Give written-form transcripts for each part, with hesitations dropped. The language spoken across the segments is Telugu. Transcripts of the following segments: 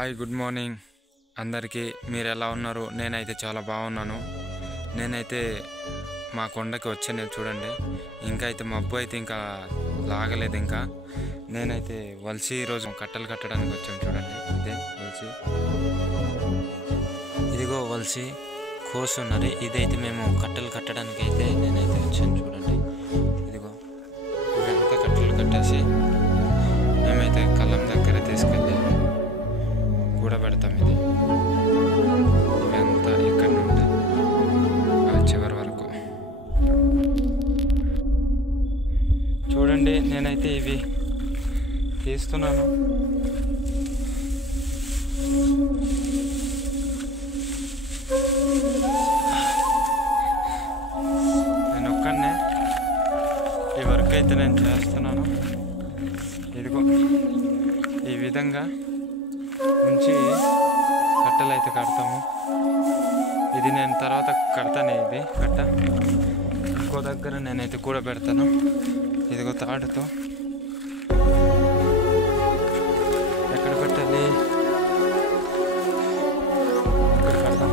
హాయ్ గుడ్ మార్నింగ్ అందరికీ. మీరు ఎలా ఉన్నారు? నేనైతే చాలా బాగున్నాను. నేనైతే మా కొండకి వచ్చాను చూడండి. ఇంకా అయితే మబ్బు అయితే ఇంకా లాగలేదు. ఇంకా నేనైతే వలసి ఈరోజు కట్టలు కట్టడానికి వచ్చాను చూడండి. ఇదే వలసి, ఇదిగో వలసి కోసున్నది. ఇదైతే మేము కట్టలు కట్టడానికి అయితే నేనైతే వచ్చాను చూడండి. ఇదిగో ఇదంతా కట్టలు కట్టేసి మేమైతే కళ్ళం దగ్గర తీసుకెళ్ళి కూడబెడతాం. ఇది ఇవంతా ఇక్కడ నుండి చివరి వరకు చూడండి. నేనైతే ఇవి తీస్తున్నాను. నేను ఒక్కనే ఈ వర్క్ అయితే నేను చేస్తున్నాను. ఇదిగో ఈ విధంగా ఉంచి కట్టలు అయితే కడతాము. ఇది నేను తర్వాత కడతాను. ఇది కట్ట ఇంకో దగ్గర నేనైతే కూడా పెడతాను. ఇదిగో తాడుతో ఎక్కడ పెట్టాలి, ఇక్కడ కడతాం.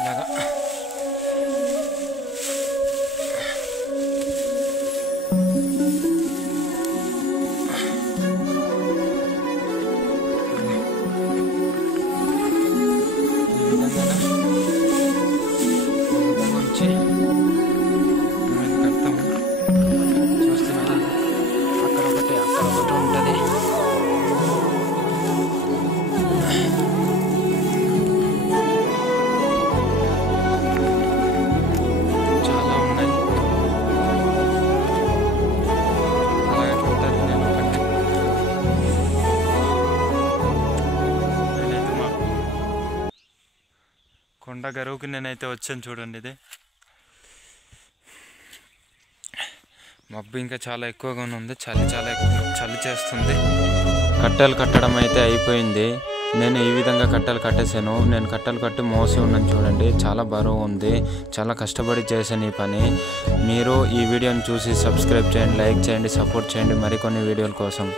ఇలాగా కొండ గరువుకి నేనైతే వచ్చాను చూడండి. ఇది మబ్బు ఇంకా చాలా ఎక్కువగా ఉంది. చలి చేస్తుంది. కట్టెలు కట్టడం అయితే అయిపోయింది. నేను ఈ విధంగా కట్టెలు కట్టేసాను. నేను కట్టెలు కట్టి మోసి ఉన్నాను చూడండి. చాలా బరువు ఉంది. చాలా కష్టపడి చేశాను ఈ పని. మీరు ఈ వీడియోని చూసి సబ్స్క్రైబ్ చేయండి, లైక్ చేయండి, సపోర్ట్ చేయండి మరికొన్ని వీడియోల కోసం.